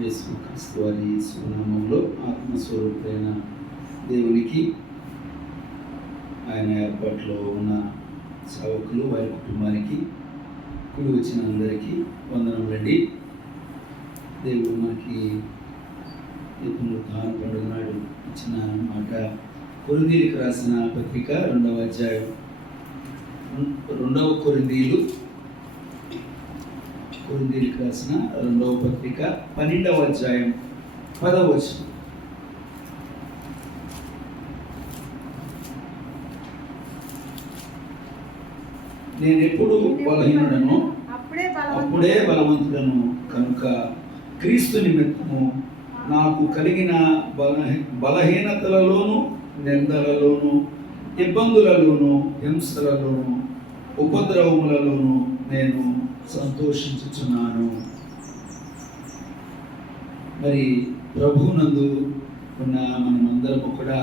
యేసుక్రీస్తు వారి సునామంలో ఆత్మస్వరూపుడైన దేవునికి, ఆయన ఏర్పాట్లో ఉన్న సేవకులు వారి కుటుంబానికి, కూడి వచ్చిన అందరికీ వందనములండి. దేవుడు మనకి పునరుత్థాన పండుగ నాడు ఇచ్చిన మాట, కొరింథీయులకు రాసిన పత్రిక 2వ అధ్యాయం, 2వ కొరింథీయులకు రాసిన 2వ పత్రిక 12వ అధ్యాయం 10వ వచనం. నేను ఎప్పుడు బలహీనుడను అప్పుడే బలవంతుడను కనుక క్రీస్తు నిమిత్తము నాకు కలిగిన బలహీనతలలోను, నిందలలోను, ఇబ్బందులలోను, హింసలలోను, ఉపద్రవములలోను నేను సంతోషించుచున్నాను. మరి ప్రభువునందు ఉన్న మనమందరము కూడా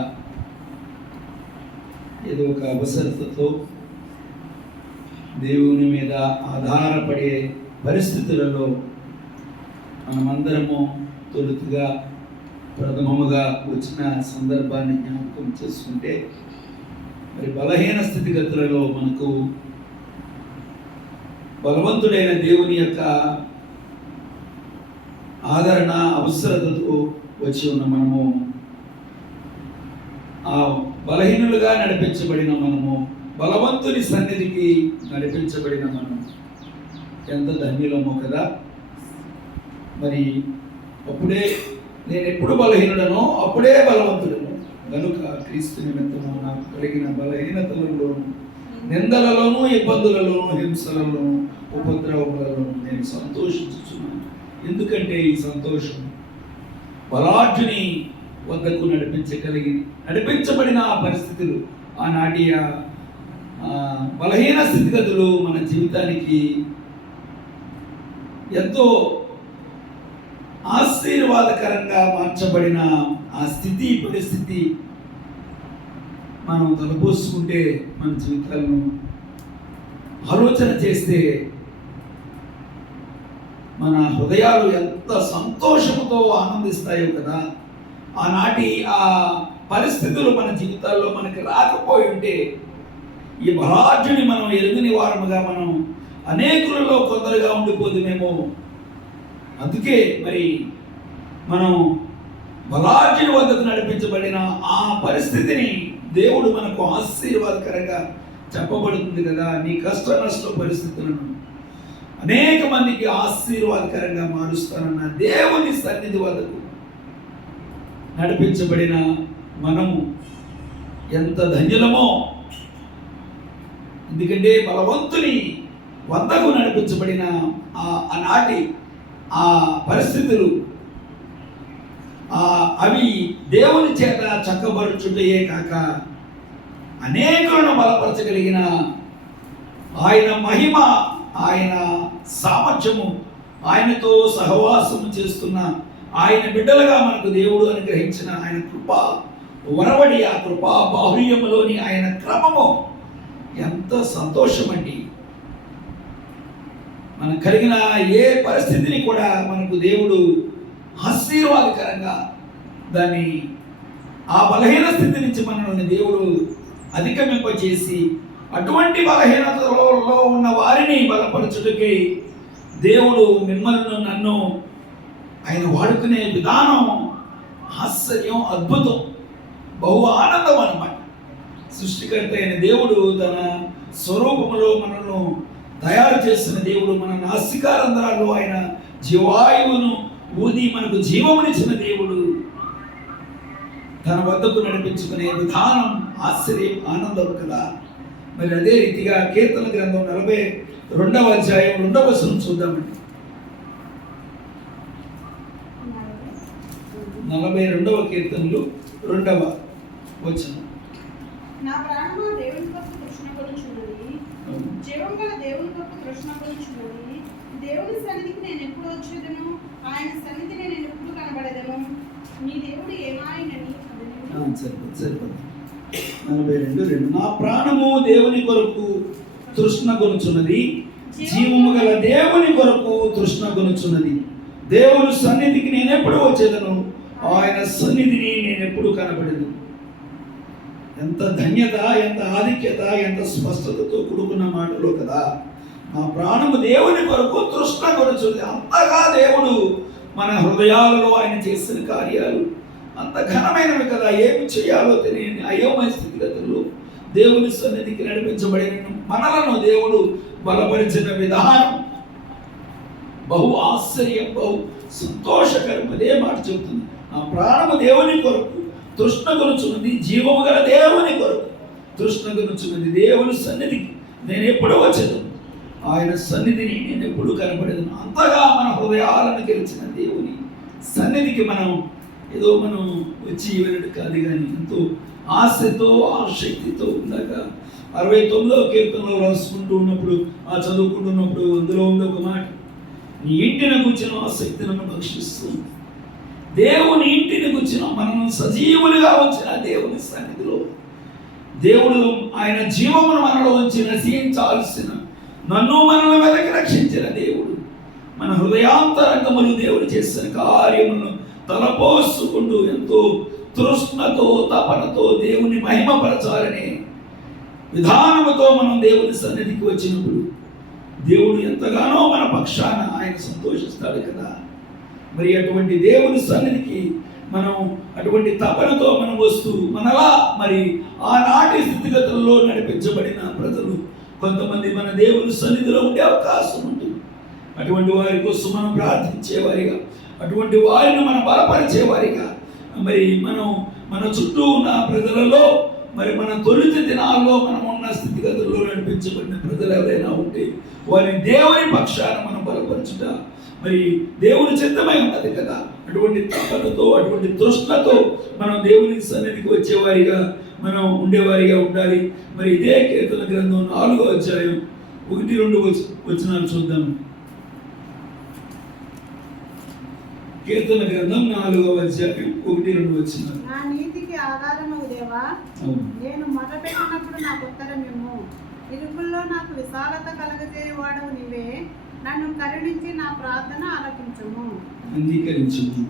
ఏదో ఒక అవసరతతో దేవుని మీద ఆధారపడే పరిస్థితులలో మనమందరము తొలుతుగా ప్రథమముగా వచ్చిన సందర్భాన్ని జ్ఞాపకం చేసుకుంటే, మరి బలహీన స్థితిగతులలో మనకు బలవంతుడైన దేవుని యొక్క ఆదరణ అవసరతతో వచ్చి ఉన్న మనము, ఆ బలహీనులుగా నడిపించబడిన మనము, బలవంతుని సన్నిధికి నడిపించబడిన మనం ఎంత ధన్యులమో కదా. మరి అప్పుడే నేను ఎప్పుడు బలహీనుడనో అప్పుడే బలవంతుడను కనుక క్రీస్తు నిమిత్తము నాకు కలిగిన బలహీనతలలోను, నిందలలోను, ఇబ్బందులలోను, హింసలలోను, ఉపద్రవములలోను నేను సంతోషించుచున్నాను. ఎందుకంటే ఈ సంతోషం బలాఢ్యుని వద్దకు నడిపించబడిన ఆ పరిస్థితులు, ఆనాటి బలహీన స్థితిగతులు మన జీవితానికి ఎంతో ఆశీర్వాదకరంగా మార్చబడిన ఆ స్థితి పరిస్థితి మనం తలపోసుకుంటే, మన జీవితాలను ఆలోచన చేస్తే మన హృదయాలు ఎంత సంతోషంతో ఆనందిస్తాయో కదా. ఆనాటి ఆ పరిస్థితులు మన జీవితాల్లో మనకి రాకపోయి ఉంటే, ఈ బలాఢ్యుని మనం ఎరుగని వారముగా మనం అనేకులలో కొందరుగా ఉండిపోదుమేమో. అందుకే మరి మనం బలాఢ్యుని వద్దకు నడిపించబడిన ఆ పరిస్థితిని దేవుడు మనకు ఆశీర్వాదకరంగా చెప్పబడుతుంది కదా. నీ కష్ట నష్ట పరిస్థితులను అనేక మందికి ఆశీర్వాదకరంగా మారుస్తానన్న దేవుని సన్నిధి వద్దకు నడిపించబడిన మనము ఎంత ధన్యులమో. ఎందుకంటే బలవంతుని వద్దకు నడిపించబడిన ఆనాటి ఆ పరిస్థితులు అవి దేవుని చేత చక్కబరుచుటయే కాక అనేకులను బలపరచగలిగిన ఆయన మహిమ, ఆయన సామర్థ్యము, ఆయనతో సహవాసము చేస్తున్న ఆయన బిడ్డలుగా మనకు దేవుడు అనుగ్రహించిన ఆయన కృప వరవడి, ఆ కృపా బాహుళ్యములోని ఆయన క్రమము ఎంత సంతోషమండి. మనకు కలిగిన ఏ పరిస్థితిని కూడా మనకు దేవుడు ఆశీర్వాదకరంగా దాన్ని, ఆ బలహీన స్థితి నుంచి మనల్ని దేవుడు అధిగమింపచేసి అటువంటి బలహీనతలో ఉన్న వారిని బలపరచుటకి దేవుడు మిమ్మల్ని నన్ను ఆయన వాడుకునే విధానం ఆశ్చర్యం, అద్భుతం, బహు ఆనందం అన్నమాట. సృష్టికర్త అయిన దేవుడు తన స్వరూపంలో మనల్ని తయారు చేసిన దేవుడు, మన నాసికారంధ్రాల్లో ఆయన జీవాయువును ఊది మనకు జీవమునిచ్చిన దేవుడు తన వద్దకు నడిపించుకునే విధానం ఆశ్చర్యం, ఆనందం కదా. మరి అదే రీతిగా కీర్తన గ్రంథం 42వ అధ్యాయం 2వ వచనం చూద్దామండి. 42వ కీర్తనలు 2వ వచనం. నా ప్రాణమా దేవుని కొరకు తృష్ణ కొనుచున్నది, జీవం గల దేవుని కొరకు తృష్ణ కొనుచున్నది. దేవుని సన్నిధికి నేను ఎప్పుడు వచ్చేదను, ఆయన సన్నిధి నేను ఎప్పుడు కనబడేదను. నీ దేవుడు ఏమాయనని. సరిపోదు. 42:2. నా ప్రాణము దేవుని కొరకు తృష్ణ కొనుచున్నది, జీవము గల దేవుని కొరకు తృష్ణ కొనుచున్నది. దేవుని సన్నిధికి నేను ఎప్పుడు వచ్చేదను, ఆయన సన్నిధిని నేను ఎప్పుడు కనబడేది. ఎంత ధన్యత, ఎంత ఆధిక్యత, ఎంత స్పష్టతతో కూడుకున్న మాటలో కదా. నా ప్రాణము దేవుని కొరకు తృష్ణ కొనుచుంది. అంతగా దేవుడు మన హృదయాలలో ఆయన చేసిన కార్యాలు అంత ఘనమైనవి కదా. ఏమి చేయాలో తెలియని అయోమయ స్థితిగతుల్లో దేవుని సన్నిధికి నడిపించబడిన మనలను దేవుడు బలపరిచిన విధానం బహు ఆశ్చర్యం, బహు సంతోషకరం. అదే మాట చెబుతుంది. నా ప్రాణము దేవుని కొరకు తృష్ణ కొనుచున్నది, జీవము గల దేవుని కొరకు తృష్ణ కొనుచున్నది. దేవుని సన్నిధికి నేను ఎప్పుడు వచ్చేది, ఆయన సన్నిధిని నేను ఎప్పుడు కనపడేది. అంతగా మన హృదయాలను గెలిచిన దేవుని సన్నిధికి మనం ఏదో మనం వచ్చి వెళ్ళడు కాదు, కానీ ఎంతో ఆశతో ఆసక్తితో ఉండగా 69వ కీర్తనలో రాసుకుంటూ ఉన్నప్పుడు, చదువుకుంటున్నప్పుడు అందులో ఉంది ఒక మాట, నీ ఇంటిని కూర్చున్న ఆసక్తి నన్ను భక్షిస్తుంది. దేవుని ఇంటిని కూర్చున్న మనము సజీవులుగా వచ్చిన దేవుని సన్నిధిలో దేవుడు ఆయన జీవమును మనలో ఉంచి నశించాల్సిన నన్ను మనల్ని వెనక్కి రక్షించిన దేవుడు మన హృదయాంతరంగములు దేవుడు చేసిన కార్యములను తలపోసుకుంటూ ఎంతో తృష్ణతో తపనతో దేవుని మహిమపరచాలనే విధానముతో మనం దేవుని సన్నిధికి వచ్చినప్పుడు దేవుడు ఎంతగానో మన పక్షాన ఆయన సంతోషిస్తాడు కదా. మరి అటువంటి దేవుని సన్నిధికి మనం అటువంటి తపనతో మనం వస్తూ మనలా మరి ఆనాటి స్థితిగతుల్లో నడిపించబడిన ప్రజలు కొంతమంది మన దేవుని సన్నిధిలో ఉండే అవకాశం ఉంటుంది. అటువంటి వారి కోసం మనం ప్రార్థించేవారిగా, అటువంటి వారిని మనం బలపరిచేవారిగా, మరి మనం మన చుట్టూ ఉన్న ప్రజలలో మరి మన తొలిత దినాల్లో మనం ఉన్న స్థితిగతుల్లో నడిపించబడిన ప్రజలు ఎవరైనా ఉంటే వారిని దేవుని పక్షాన మనం బలపరచుట మరి దేవుని చిత్తమై ఉన్నది కదా. అటువంటి తపనతో, అటువంటి తృష్ణతో మనం దేవుని సన్నిధికి వచ్చేవారిగా మనం ఉండేవారిగా ఉండాలి. మరి ఇదే కీర్తన గ్రంథం 4వ అధ్యాయం 1-2 వచనాలు చూద్దాం. కీర్తన గ్రంథం 4వ అధ్యాయం 1-2 వచనాలు. నా నీతికి ఆధారమగు దేవా, నేను మొదలుపెట్టినప్పుడు నాకు ఉత్తరమేమో, ఇరుకుల్లో నాకు విశాలత కలగజేయవాడవు నీవే, నన్ను కరుణించి నా ప్రార్థన ఆలకించుము. అంగీకరించుము.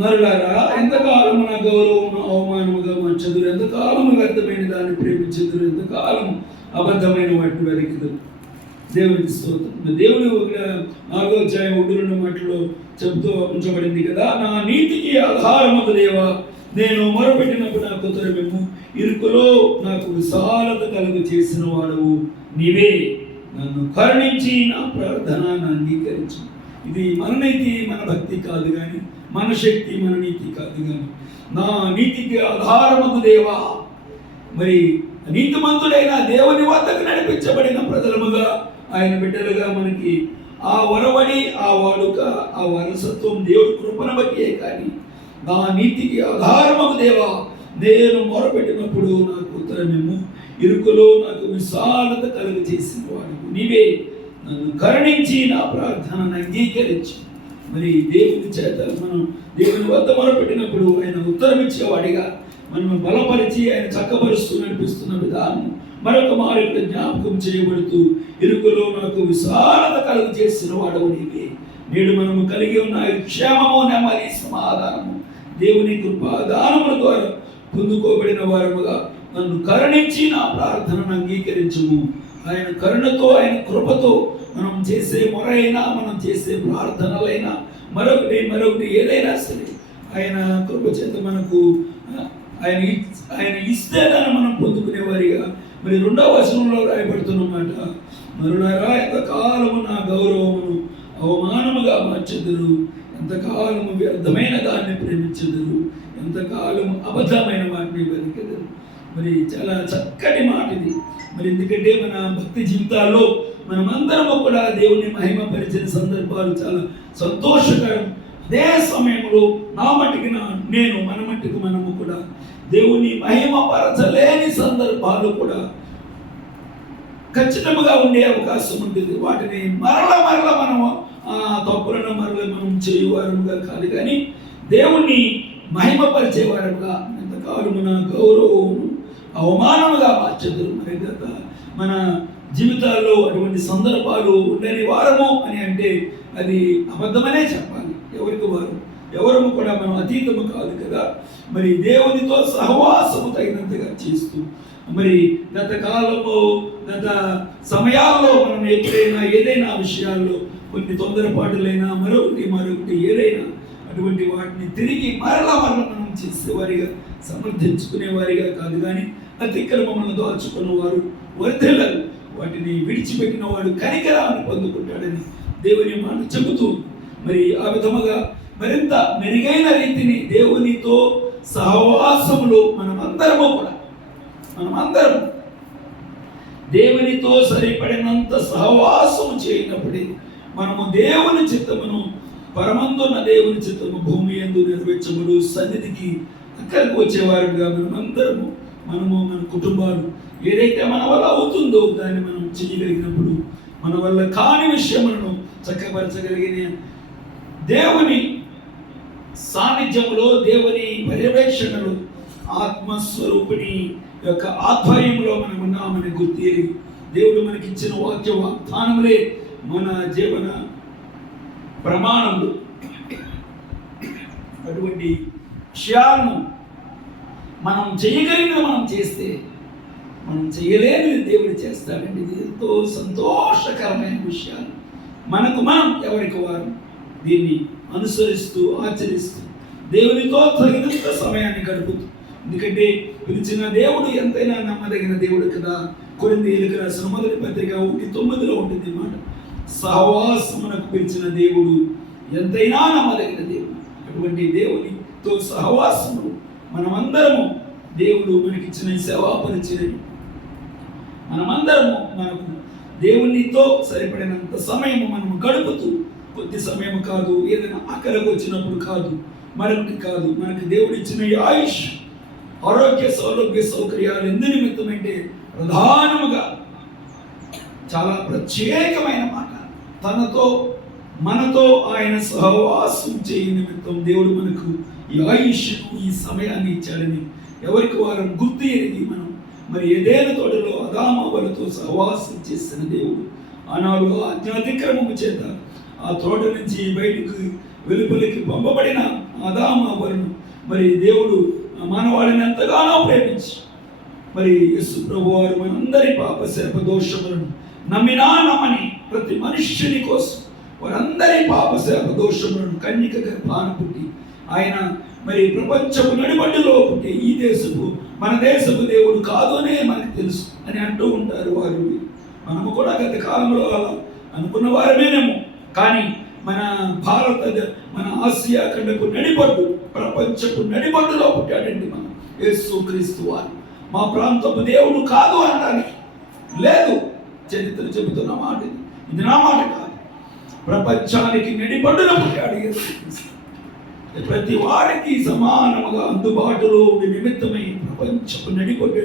నరులారా, ఎంతకాలము నా గౌరవమును అవమానముగా మార్చెదరు, ఎంతకాలము వ్యర్థమైన దాన్ని ప్రేమించెదరు, ఎంతకాలము అబద్ధమైన వాటిని వెలికిదరు. దేవునికి స్తోత్రం. దేవుడు 4వ అధ్యాయం 1-2 మాటలో చెబుతూ ఉంచబడింది కదా, నా నీతికి ఆధారమగు దేవా, నేను మొరపెట్టినప్పుడు నాకు ఉత్తరమేమో, ఇరుకులో నాకు విశాలత కలుగు చేసిన వాడవు నీవే, నన్ను కరుణించి నా ప్రార్థనను అంగీకరించు. ఇది మన నీతి, మన భక్తి కాదు కానీ, మన శక్తి, మన నీతి కాదు కానీ, నా నీతికి ఆధారమగు దేవా. మరి నీతిమంతుడైన దేవుని వద్దకు నడిపించబడిన ప్రజలముగా, ఆయన బిడ్డలుగా మనకి ఆ వరవడి, ఆ వాడుక, ఆ వారసత్వం దేవుడి కృపను బట్టే కానీ, నా నీతికి ఆధారమగు దేవా, నేను మొరపెట్టినప్పుడు నాకు ఉత్తరమేమో, ఇరుకులో నాకు విశాలత కలుగు చేసిన వాడు నీవే, నన్ను కరుణించి నా ప్రార్థనను అంగీకరించి. మరి దేవుని చేత మనం దేవుని వద్ద మొరపెట్టినప్పుడు ఆయన ఉత్తరం ఇచ్చేవాడిగా మనం బలపరిచి ఆయన చక్కపరుస్తూ నడిపిస్తున్న విధానం మరొక మారు జ్ఞాపకం చేయబడుతూ, ఇరుకులో నాకు విశాలత కలుగు చేసిన వాడవు నీవే. నేడు మనము కలిగి ఉన్న క్షేమము, నెమ్మది, సమాధానము దేవుని కృపాదానముల ద్వారా పొందుకోబడిన వారముగా నన్ను కరుణించి నా ప్రార్థనను అంగీకరించుము. ఆయన కరుణతో, ఆయన కృపతో మనం చేసే మొరైనా, మనం చేసే ప్రార్థనలైనా, మరొకటి ఏదైనా సరే ఆయన కృప చేత మనకు ఆయన ఇస్తే దాన్ని మనం పొందుకునేవారిగా. మరి 2వ వచనంలో రాయబడుతున్నమాట, మరులారా, ఎంతకాలము నా గౌరవమును అవమానముగా మార్చెదరు, ఎంతకాలము వ్యర్థమైన దాన్ని ప్రేమించెదరు, ఎంతకాలము అబద్ధమైన వాటిని వెనకెదరు. మరి చాలా చక్కటి మాట ఇది. మరి ఎందుకంటే మన భక్తి జీవితాల్లో మనమందరము కూడా దేవుని మహిమపరిచిన సందర్భాలు చాలా సంతోషకరం. అదే సమయంలో మన మట్టుకు మనము కూడా దేవుని మహిమపరచలేని సందర్భాలు కూడా ఖచ్చితంగా ఉండే అవకాశం ఉంటుంది. వాటిని మరల మనము తప్పులను మనం చేయువారుగా కాదు, కానీ దేవుణ్ణి మహిమపరిచేవారుగా ఎంతకాలము నా గౌరవము అవమానముగా మార్చెదరు. మరి మన జీవితాల్లో అటువంటి సందర్భాలు ఉండని వారము అని అంటే అది అబద్ధమనే చెప్పాలి. ఎవరికి వారు ఎవరము కూడా మనం అతీతము కాదు కదా. మరి దేవునితో సహవాసము తగినంతగా చేస్తూ మరి గత కాలము గత సమయాల్లో మనం ఎప్పుడైనా ఏదైనా విషయాల్లో కొన్ని తొందరపాటులైనా మరొకటి ఏదైనా అటువంటి వాటిని తిరిగి మరలా మనం చేసేవారిగా సమర్థించుకునేవారిగా కాదు, కానీ అతిక్రమములను దాచుకున్న వారు వర్ధిల్లరు, వాటిని విడిచిపెట్టిన వాడు కనికరాన్ని పొందుకుంటాడని దేవుని మాట చెబుతూ మరి ఆ విధముగా మరింత మెరుగైన రీతిని దేవునితో సహవాసములో మనమందరము దేవునితో సరిపడినంత సహవాసము చేయనప్పుడే మనము దేవుని చిత్తమును పరమందున్న దేవుని చిత్తము భూమి యందు నెరవేర్చబడు సన్నిధికి అక్కడికి వచ్చేవారుగా మనము మన కుటుంబాలు ఏదైతే మన వల్ల అవుతుందో దాన్ని మనం చేయగలిగినప్పుడు మన వల్ల కాని విషయములను చక్కపరచగలిగిన దేవుని సాన్నిధ్యములో దేవుని పర్యవేక్షణలో ఆత్మస్వరూపిణి యొక్క ఆధ్వర్యంలో మనం ఉన్నామని గుర్తిరి దేవుడు మనకిచ్చిన వాగ్దానములే మన జీవన ప్రమాణములు. అటువంటి విషయాలను మనం చేయగలిగిన మనం చేస్తే మనం చేయలేని దేవుడు చేస్తాడండి. ఇది ఎంతో సంతోషకరమైన విషయాలు. మనం ఎవరికి వారు దీన్ని అనుసరిస్తూ ఆచరిస్తూ దేవునితో తగినంత సమయాన్ని గడుపుతూ, ఎందుకంటే పిలిచిన దేవుడు ఎంతైనా నమ్మదగిన దేవుడు కదా. కొరింథీయులకు రాసిన మొదటి పత్రిక 1:9 ఉంటుంది మాట, సహవాసమునకు పిలిచిన దేవుడు ఎంతైనా నమ్మదగిన దేవుడు. అటువంటి దేవునితో సహవాసము మనమందరము దేవుడు మనకిచ్చిన సేవా పరిచయం మనమందరము మనకు దేవునితో సరిపడినంత సమయము మనము గడుపుతూ, కొద్ది సమయం కాదు, ఏదైనా ఆకలికి వచ్చినప్పుడు కాదు, మరొకటి కాదు, మనకు దేవుడు ఇచ్చిన ఆయుష్ ఆరోగ్య సౌలభ్య సౌకర్యాలు ఎందు నిమిత్తం అంటే ప్రధానముగా చాలా ప్రత్యేకమైన మాట, మనతో ఆయన సహవాసం చేయ నిమిత్తం దేవుడు మనకు ఈ ఆయుష్ను ఈ సమయాన్ని ఇచ్చాడని ఎవరికి వారు గుర్తు ఎరిగి మనం మరి ఏదైనా తోటలో అదామావలతో సహవాసం చేసిన దేవుడు ఆనాడు అత్యతిక్రమము చేత ఆ తోట నుంచి బయటకు వెలుపలికి పంపబడిన అదామావలను మరి దేవుడు మానవాళిని ఎంతగానో ప్రేమించి మరి యేసు ప్రభు వారు మనందరి పాప శాప దోషములను నమ్మని ప్రతి మనుష్యుని కోసం వారందరి పాప శాప దోషములను కన్యక గర్భాన పుట్టి ఆయన మరి ప్రపంచపు నడిబడ్డులో పుట్టి ఈ దేశపు మన దేశపు దేవుడు కాదు అనే మనకు తెలుసు అని అంటూ ఉంటారు వారు. మనము కూడా గత కాలంలో అలా అనుకున్న వారమేనేమో, కానీ మన ఆసియా ఖండపు నడిబడ్డు ప్రపంచపు నడిబడ్డులో పుట్టాడండి మన యేసు క్రీస్తు వారు. మా ప్రాంతపు దేవుడు కాదు అనడానికి లేదు. చరిత్ర చెబుతున్న మాట ఇది నా మాట కాదు. ప్రపంచానికి నడిబడ్డులో పుట్టాడు యేసు క్రీస్తు. ప్రతి వారికి సమానముగా అందుబాటులో నిమిత్తమై ప్రపంచపు నడిబడ్డు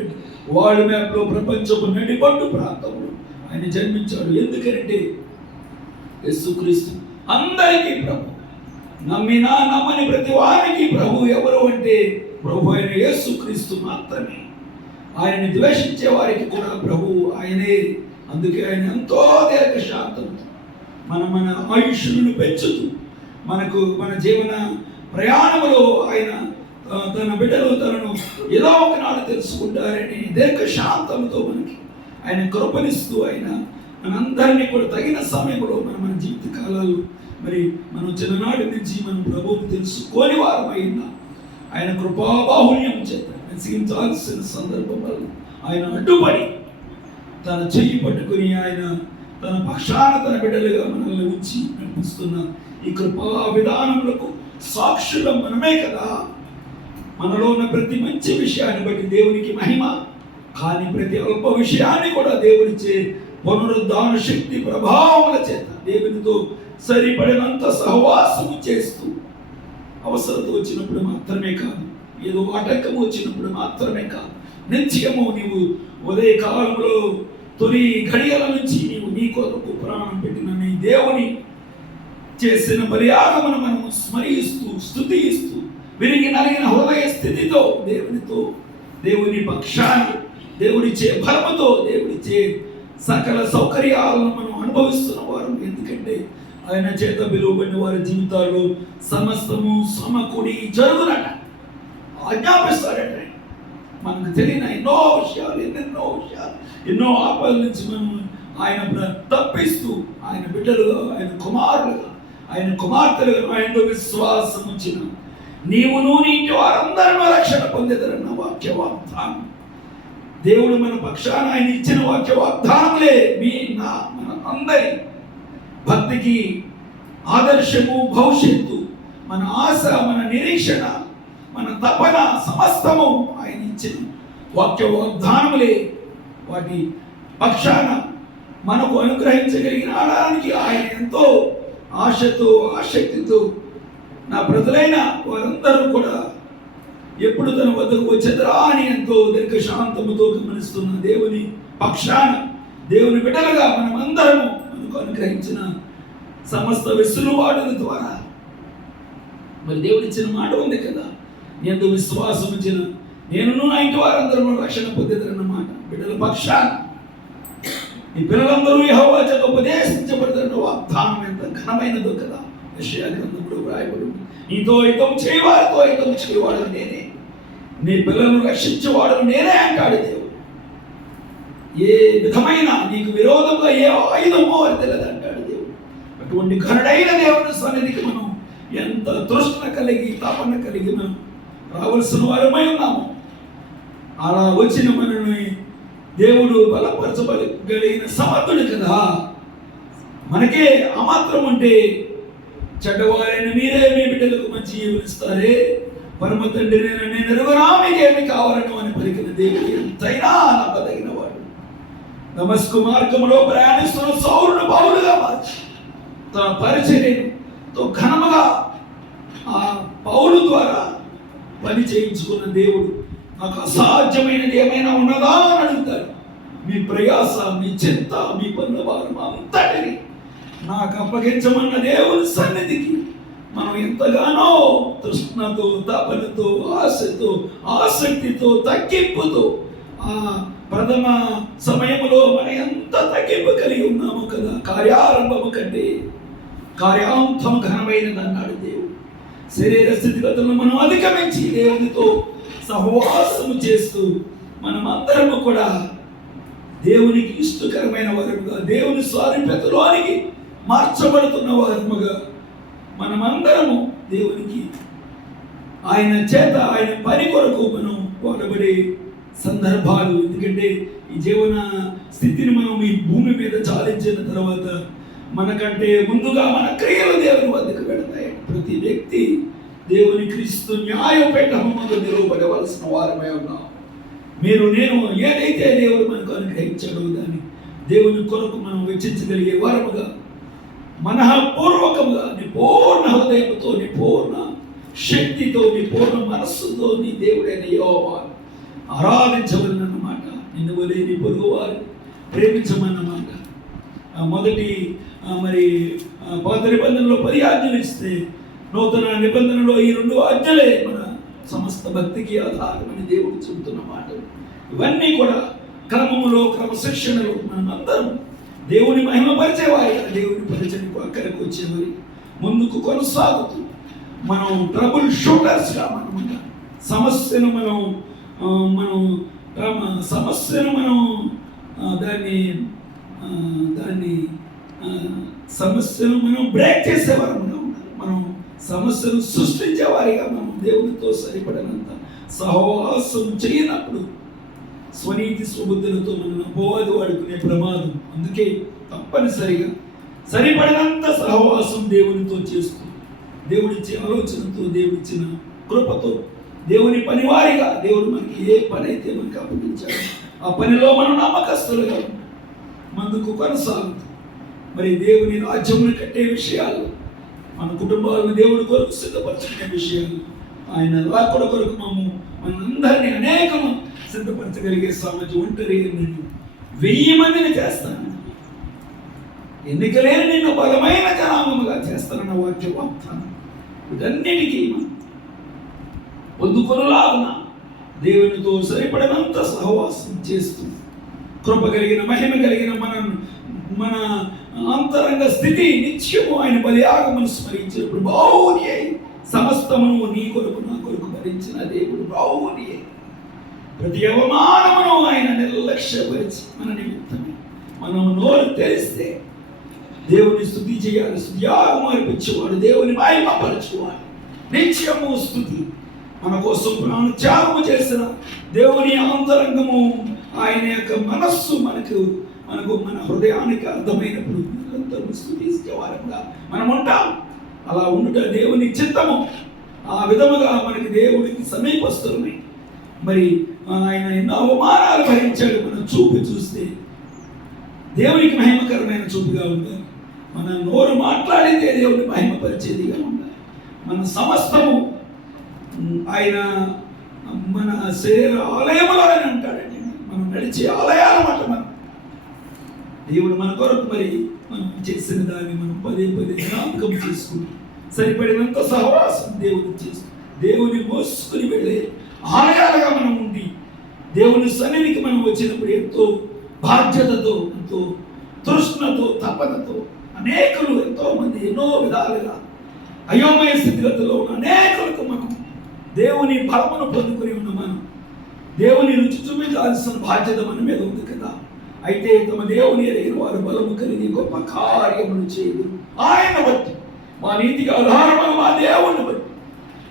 వరల్డ్ మ్యాప్లో ప్రపంచపు నడిబడ్డు ప్రాంతంలో ఆయన జన్మించాడు. ఎందుకంటే యేసుక్రీస్తు అందరికీ ప్రభు, నమ్మని ప్రతి వారికి ప్రభు ఎవరు అంటే ప్రభు అయిన యేసుక్రీస్తు మాత్రమే. ఆయన్ని ద్వేషించే వారికి కూడా ప్రభు ఆయనే. అందుకే ఆయన ఎంతో దీర్ఘశాంతంతో మన ఆయుష్ను పెంచుతూ మన జీవన ప్రయాణములో ఆయన తన బిడ్డలు తనను ఏదో ఒకనాడు తెలుసుకుంటారని దీర్ఘశాంతంతో మనకి ఆయన కృపనిస్తూ ఆయన మనందరినీ కూడా తగిన సమయంలో మన జీవిత కాలాలు మరి మనం చిన్ననాటి నుంచి మనం ప్రభువుని తెలుసుకోని వారమైనా ఆయన కృపాబాహుళ్యం చేత నశించాల్సిన సందర్భం వల్ల ఆయన అడ్డుపడి తన చెయ్యి పట్టుకుని ఆయన తన పక్షాన తన బిడ్డలుగా మనల్ని ఉంచి నడిపిస్తున్న ఈ కృపా విధానములకు సాక్షులం మనమే కదా. మనలో ఉన్న ప్రతి మంచి విషయాన్ని బట్టి దేవునికి మహిమ, కానీ ప్రతి అల్ప విషయాన్ని కూడా దేవునిచే పునరుద్ధాన శక్తి ప్రభావముల చేత దేవునితో సరిపడినంత సహవాసము చేస్తూ అవసరత వచ్చినప్పుడు మాత్రమే కాదు, ఏదో ఆటంకము వచ్చినప్పుడు మాత్రమే కాదు, నిత్యము నీవు ఉదయ కాలంలో తొలి ఘడియల నుంచి నీవు నీ కొరకు ప్రాణం పెట్టిన నీ దేవుని చేసిన బలియాగమును మనము స్మరిస్తూ స్తుతిస్తూ విరిగి నలిగిన హృదయ స్థితితో దేవుని పక్షాన్ని దేవుడిచ్చే బలముతో దేవుడిచ్చే సకల సౌకర్యాలను మనం అనుభవిస్తున్న వారు. ఎందుకంటే ఆయన చేత పిలువబడిన వారి జీవితాల్లో సమస్తము సమకూడి జరుగునట ఆజ్ఞాపిస్తాడట. మనకు తెలియని ఎన్నో విషయాలు, ఎన్నో ఆపదల నుంచి మనం ఆయన తప్పిస్తూ ఆయన బిడ్డలుగా, ఆయన కుమారులుగా, ఆయన కుమార్తెలుగా ఆయనలో విశ్వాసం ఉంచిన నీవును నీ ఇంటి వారందరూ రక్షణ పొందేదరన్న వాక్య వాగ్దానం. దేవుడు మన పక్షాన ఆయన ఇచ్చిన వాక్య వాగ్దానములే మన అందరి భక్తికి ఆదర్శము, భవిష్యత్తు, మన ఆశ, మన నిరీక్షణ, మన తపన సమస్తము ఆయన ఇచ్చిన వాక్య వాగ్దానములే. వాటి పక్షాన మనకు అనుగ్రహించగలిగిన ఆడానికి ఆయన ఎంతో ఆశతో, ఆసక్తితో నా ప్రజలైన వారందరూ కూడా ఎప్పుడు తన వద్దకు వచ్చేదరా అని ఎంతో దీర్ఘశాంతముతో గమనిస్తున్న దేవుని పక్షాన, దేవుని బిడ్డలుగా మనం అందరము మనకు అనుగ్రహించిన సమస్త వెసులుబాటుల ద్వారా మరి దేవుడు ఇచ్చిన మాట ఉంది కదా, ఎంతో విశ్వాసం ఇచ్చిన నేను నా ఇంటి వారందరూ రక్షణ పొందేదరన్న మాట. బిడ్డల పక్షాన ఈ పిల్లలందరూ యెహోవా చేత ఉపదేశించబడతారన్న వాగ్దానం ఎంత ఘనమైనదో కదా. యెషయా గ్రంథంలో వ్రాయబడి నీతో యుద్ధం చేయవారితో యుద్ధం చేయవాడు నేనే, నీ పిల్లలను రక్షించేవాడు నేనే అంటాడు దేవుడు. ఏ విధమైన నీకు విరోధంగా ఏ ఆయుధమో అని తెలియదు అంటాడు దేవుడు. అటువంటి ఘనుడైన దేవుని సన్నిధికి మనం ఎంత తృష్ణ కలిగి, తపన కలిగి మనం రావాల్సిన వారమై ఉన్నాము. అలా వచ్చిన మనల్ని దేవుడు బలపరచగలిగిన సమర్థుడు కదా. మనకే అమాత్రం ఉంటే చెడ్డవారైన మీరే మీ బిడ్డలకు మంచి జీవనిస్తారే, పరమ తండ్రి నేను ఎరుగనా మీకేమి కావాలను అని పలికిన దేవుడు ఎంతైనా నమ్మదగిన వాడు. దమస్కు మార్గంలో ప్రయాణిస్తున్న సౌలును పౌలుగా మార్చి తన పరిచర్యతో ఘనముగా ఆ పౌలు ద్వారా పని చేయించుకున్న దేవుడు నాకు అసాధ్యమైనది ఏమైనా ఉన్నదా అని అడుగుతాడు. మీ ప్రయాస, మీ చింత, మీ పనుల భారం అంతటిని నాకు అప్పగించమన్న దేవుని సన్నిధికి మనం ఎంతగానో తృష్ణతో, తపనతో, ఆశతో, ఆసక్తితో, తగ్గింపుతో ఆ ప్రథమ సమయంలో మనం ఎంత తగ్గింపు కలిగి ఉన్నాము కదా. కార్యారంభము కంటే కార్యాంతం ఘనమైనది అన్నాడు దేవుడు. శరీర స్థితిగతులను మనం అధిగమించి దేవునితో సహవాసము చేస్తూ మనం అందరము కూడా దేవునికి ఇష్టకరమైన వారముగా, దేవుని స్వారూప్యతలోనికి మార్చబడుతున్న వారముగా మనమందరము దేవునికి ఆయన చేత, ఆయన పని కొరకు మనం వాడబడే సందర్భాలు. ఎందుకంటే ఈ జీవన స్థితిని మనం ఈ భూమి మీద చాలించిన తర్వాత మనకంటే ముందుగా మన క్రియలు దేవుని వద్దకు పెడతాయి. ప్రతి వ్యక్తి దేవుని క్రీస్తు న్యాయపీఠముగా నిలవబడవలసిన వారమై ఉన్నాం. మీరు నేను ఏదైతే దేవుడు మనకు అనుగ్రహించాడో దాన్ని దేవుని కొరకు మనం వెచ్చించగలిగే వారముగా, మనఃపూర్వకముగా, నీ పూర్ణ హృదయంతో, నీ పూర్ణ శక్తితో, నీ పూర్ణ మనస్సుతో నీ దేవుడైన యెహోవాను ఆరాధించవలనన్నమాట. నిన్ను వలె నీ పొరుగు వారు ప్రేమించమన్నమాట. మొదటి మరి పాత నిబంధనలో 10 ఆజ్ఞలు ఇస్తే నూతన నిబంధనలో ఈ 2 ఆజ్ఞలే మన సమస్త భక్తికి ఆధారమని దేవుడు చెబుతున్న మాటలు. ఇవన్నీ కూడా క్రమములో, క్రమశిక్షణలో మనం అందరం దేవుని మహిమపరిచేవారి, దేవుని పరిచయకు అక్కడికి వచ్చేవారి, ముందుకు కొనసాగుతూ మనం ట్రబుల్ షూటర్స్గా మనం సమస్యను సమస్యను మనం బ్రేక్ చేసేవారు. మనం సమస్యను సృష్టించేవారిగా మనం దేవునితో సరిపడినంత సహవాసం చేయనప్పుడు స్వనీతి స్వబుద్ధులతో మనం అపోవాది వాడుకునే ప్రమాదం. అందుకే తప్పనిసరిగా సరిపడినంత సహవాసం దేవునితో చేస్తూ, దేవుడిచ్చే ఆలోచనతో, దేవుడిచ్చిన కృపతో, దేవుని పనివారిగా దేవుడు మనకి ఏ పని అయితే మనకి అప్పగించాడు ఆ పనిలో మనం నమ్మకస్తులుగా ముందుకు కొనసాగుతూ మరి దేవుని రాజ్యమును కట్టే విషయాలు, మన కుటుంబాలను దేవుడి కొరకు సిద్ధపరచుకునే విషయాలు, ఆయన రాకడ కొరకు మనందరినీ అనేకము సిద్ధపరచగలిగే సామర్థ్యం ఒంటరి నేను 1000 మందిని చేస్తాను, ఎన్నికలేని నిన్ను బలమైన జనాంగముగా చేస్తానన్న వాక్య వాగ్దానం. వీటన్నిటికీ పొందుకొనులాగున దేవునితో సరిపడినంత సహవాసం చేస్తూ కృప కలిగిన, మహిమ కలిగిన మన అంతరంగ స్థితి నిత్యము ఆయన బలియాగమును స్మరించినప్పుడు బావుని అయి సమస్తమును నీ కొరకు నా కొరకు భరించిన దేవుడు బావుని అయి ప్రతి అవమానమును ఆయన నిర్లక్ష్యపరిచి మన నిమిత్తమే మనం నోరు తెరిస్తే దేవుని స్తుతి చేయాలి, స్తుతియాగము అర్పించేవాడు, దేవుని మహిమపరచువాడు. నిత్యము స్తుతి మన కోసం ప్రాణత్యాగము చేసిన దేవుని అంతరంగము ఆయన యొక్క మనస్సు మనకు మన హృదయానికి అర్థమైనప్పుడు నిరంతరం స్తుతించే వారంగా మనం ఉంటాం. అలా ఉండుట దేవుని చిత్తము. ఆ విధముగా మనకి దేవుడికి సమీపస్తులమై మరి ఆయన ఎన్నో అవమానాలు భరించాడు. మనం చూపు చూస్తే దేవునికి మహిమకరమైన చూపుగా ఉండాలి. మన నోరు మాట్లాడితే దేవుని మహిమపరిచేదిగా ఉండాలి. మన సమస్తము ఆయన మన శరీర ఆలయములో అని అంటాడండి. మనం నడిచే ఆలయాలన్నమాట. మనం దేవుడు మన కొరకు మరి మనం చేసిన దాన్ని మనం పదే పదే జ్ఞాపకం చేసుకుని సరిపడినంత సహవాసం దేవుడు చేస్తూ దేవుని మోసుకుని వెళ్ళే ఆలయాలుగా మనం ఉండి దేవుని సన్నిధికి మనం వచ్చినప్పుడు ఎంతో బాధ్యతతో, ఎంతో తృష్ణతో, తపనతో అనేకులు ఎంతో మంది ఎన్నో విధాలుగా అయోమయ స్థితిగతిలో ఉన్న అనేకులకు మనం దేవుని బలమును పొందుకొని ఉన్న మనం దేవుని రుచి చూపించాల్సిన బాధ్యత మన మీద ఉంది కదా. అయితే తమ దేవుని ఎరిగిన వారు బలము కలిగి గొప్ప కార్యములు చేయదు. ఆయన బట్టి మా నీతికి ఆధారమైన మా దేవుని బట్టి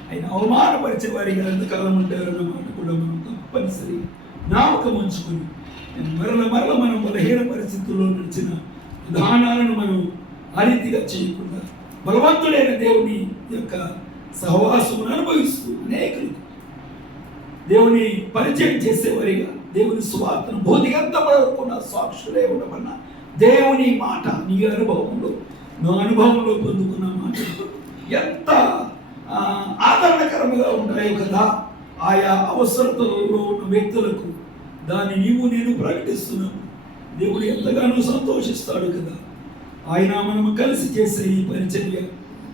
ఆయన అవమానపరిచే వారిగా ఎంతకాలం ఉంటారన్న మాట కూడా మనం తప్పనిసరి జ్ఞాపకం ఉంచుకుని మరల మనం బలహీన పరిస్థితుల్లో నడిచిన విధానాలను మనం ఆ రీతిగా చేయకుండా బలవంతుడైన దేవుని యొక్క సహవాసమును అనుభవిస్తూ అనేకులకు దేవుని పరిచయం చేసేవారిగా దేవుని స్వార్థను బోధిగంతపడుకున్న సాక్షులే ఉండమన్నా దేవుని మాట నీ అనుభవంలో నా అనుభవంలో పొందుకున్న మాటలు ఎంత ఆదరణకరంగా ఉంటాయో కదా. ఆయా అవసరతలలో ఉన్న వ్యక్తులకు దాన్ని నేను ప్రకటిస్తున్నాను. దేవుడు ఎంతగానో సంతోషిస్తాడు కదా. ఆయన మనము కలిసి చేసే ఈ పరిచర్య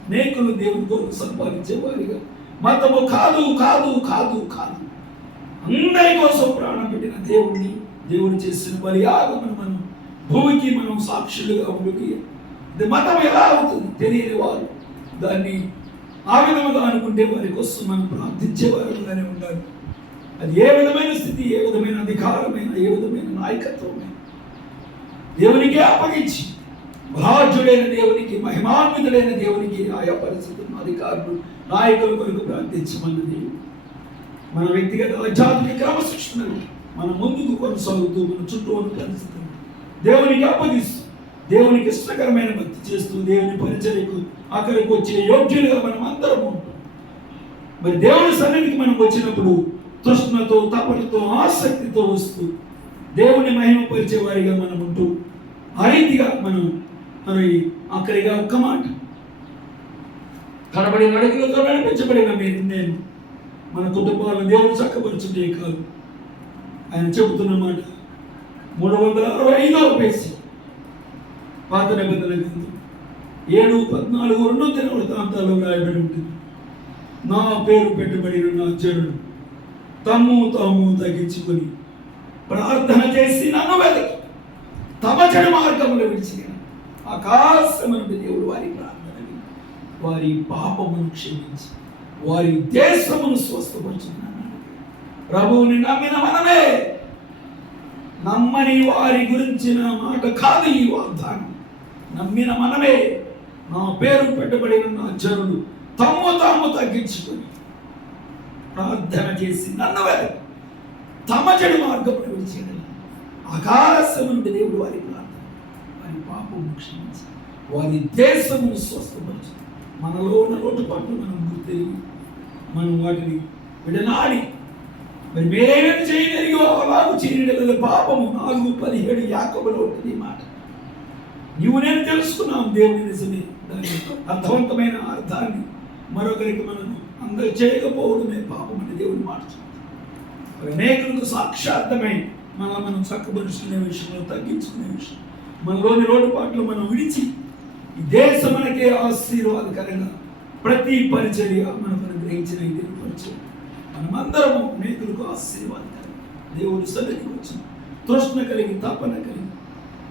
అనేకులు దేవుని కొరకు సంపాదించే వారిగా మతము కాదు కాదు కాదు కాదు అందరి కోసం ప్రాణం పెట్టిన దేవుడు చేసిన బలియాగమును మనం భూమికి మనం సాక్షులుగా ఉండి మతం ఎలా అవుతుంది తెలియని వారు దాన్ని ఆ విధముగా అనుకుంటే వారి కోసం మనం ప్రార్థించే వారుగానే ఉండాలి. అది ఏ విధమైన స్థితి, ఏ విధమైన అధికారమైన, ఏ విధమైన నాయకత్వమైన దేవునికే అప్పగించి మహాజుడైన దేవునికి, మహిమాన్వితుడైన దేవునికి ఆయా పరిస్థితులను అధికారులు నాయకుల కొరకు ప్రార్థించమన్న దేవుడు మన వ్యక్తిగత ఆధ్యాత్మిక క్రమశిక్షణను మన ముందుకు కొనసాగుతూ మన చుట్టూ ఉన్న పరిస్థితులను దేవునికి అప్పగిస్తూ దేవునికి ఇష్టకరమైన భక్తి చేస్తూ దేవుని పరిచర్యకు అక్కడికి వచ్చే యోగ్యులుగా మనం అందరం ఉంటాం. మరి దేవుని సన్నిధికి మనం వచ్చినప్పుడు తృష్ణతో, తపనతో, ఆసక్తితో వస్తూ దేవుని మహిమపరిచే వారిగా మనం ఉంటూ ఆ రీతిగా మనం మరి అక్కడిగా ఒక్క మాట కనబడిన అడుగులతో నడిపించబడిన నేను మన కుటుంబాలను దేవుడు చక్కపరుచుటే కాదు. ఆయన చెబుతున్న మాట 365వ పేజీ పాత నిబంధన గ్రంథం 7:14 దినవృత్తాంతాల్లో రాయబడి ఉంటుంది. నా పేరు పెట్టబడిన నా జనులు తాము తగ్గించుకొని ప్రార్థన చేసి నన్ను వెతకి తమ చెడు మార్గములు విడిచిన ఆకాశమున దేవుడు వారి ప్రార్థనని, వారి పాపమును క్షమించి వారి దేశమును స్వస్థపరుచున్నాను. ప్రభువుని నమ్మిన మనమే, నమ్మని వారి గురించిన మాట కాదు ఈ వాగ్దానం. నమ్మిన మనమే, నా పేరు పెట్టబడిన నా జనులు తాము తగ్గించుకొని ప్రార్థన చేసి నన్ను వెతకి తమ చెడు మార్గమును విడిచిన ఆకాశం నుండి దేవుడు వారి ప్రార్థన, వారి పాపమును క్షమించి వారి దేశమును స్వస్థపరచు. మనలో ఉన్న లోటుపాట్లు మనం గుర్తెరిగి మనం వాటిని విడనాడి మరి మేమేమి చేయగలిగో అలాగూ చేయగల పాపము 4:17 యాకోబులో ఉంటుంది మాట. నీవు నేను తెలుసుకున్నాం దేవుని నిజమే, దాని అర్థవంతమైన అర్థాన్ని మరొకరికి మనం అందరూ చేయకపోవడమే పాపం అని దేవుని మాట చెప్తాం. అనేకులకు సాక్షార్థమై మనం చక్కబరుచుకునే విషయంలో, తగ్గించుకునే విషయం, మనలోని లోటుపాట్లు మనం విడిచి ఈ దేశం మనకే ఆశీర్వాదకరంగా ప్రతి పరిచర్య మనకు అనుగ్రహించిన ఈ దేవుని పరిచర్య మనమందరము అనేకులకు ఆశీర్వాదకరంగా దేవుడు సన్నిధికి వచ్చిన తృష్ణ కలిగి, తపన కలిగి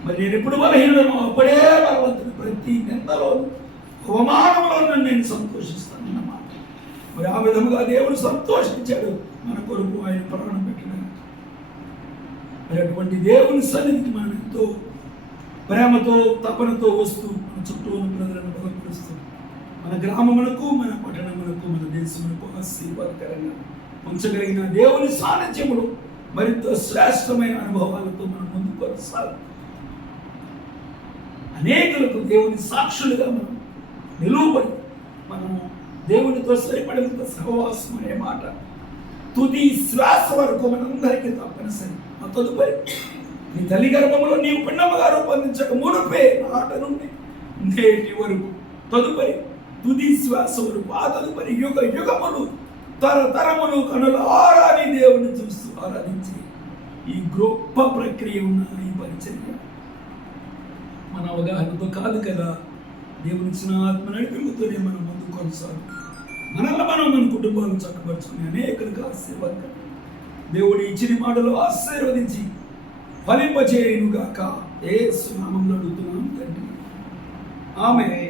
మరి నేను ఎప్పుడు బలహీనుడను అప్పుడే బలవంతుడు. ప్రతి నిందలో అవమానంలో నేను సంతోషిస్తాను అన్నమాట. మరి ఆ విధముగా దేవుడు సంతోషించాడు మన కొరకు ఆయన ప్రాణం పెట్టడానికి. మరి అటువంటి దేవుని సన్నిధికి మనం ఎంతో ప్రేమతో తపనతో వస్తూ మన చుట్టూ ఉన్న ప్రజలను బలపరుస్తూ మన గ్రామములకు మన పట్టణములకు మన దేశములకు ఆశీర్వాదకరంగా ఉంచగలిగిన దేవుని సాన్నిధ్యములు మరింత శ్రేష్టమైన అనుభవాలతో మనం ముందుకు కొనసాగాలి. అనేకులకు దేవుని సాక్షులుగా మనం నిలువబడి మనము దేవునితో సరిపడినంత సహవాసం అనే మాట తుది శ్వాస వరకు మనందరికీ తప్పనిసరి. ఆ తదుపరి నీ తల్లి గర్భంలో నీవు పిండముగా రూపొందించక మునుపే నాట నుండి నేటి వరకు తదుపరి తుది శ్వాస వరకు ఆ తదుపరి యుగ యుగములు తరతరములు కనులారా నీ దేవుని చూస్తూ ఆరాధించి ఈ గొప్ప ప్రక్రియ ఉన్న ఈ పరిచర్య మన అవగాహనతో కాదు కదా, దేవుని ఇచ్చిన ఆత్మ నడిపింపుతోనే మనం ముందుకు కొనసాగు. మనల్ని మనం మన కుటుంబాలను చక్కపరుచుకుని అనేకులకు ఆశీర్వాదం దేవుడి ఇచ్చిన మాటలు ఆశీర్వదించి ఫలింపచేయునుగాక యేసు నామములో అడుగుతున్నాం తండ్రి. ఆమేన్.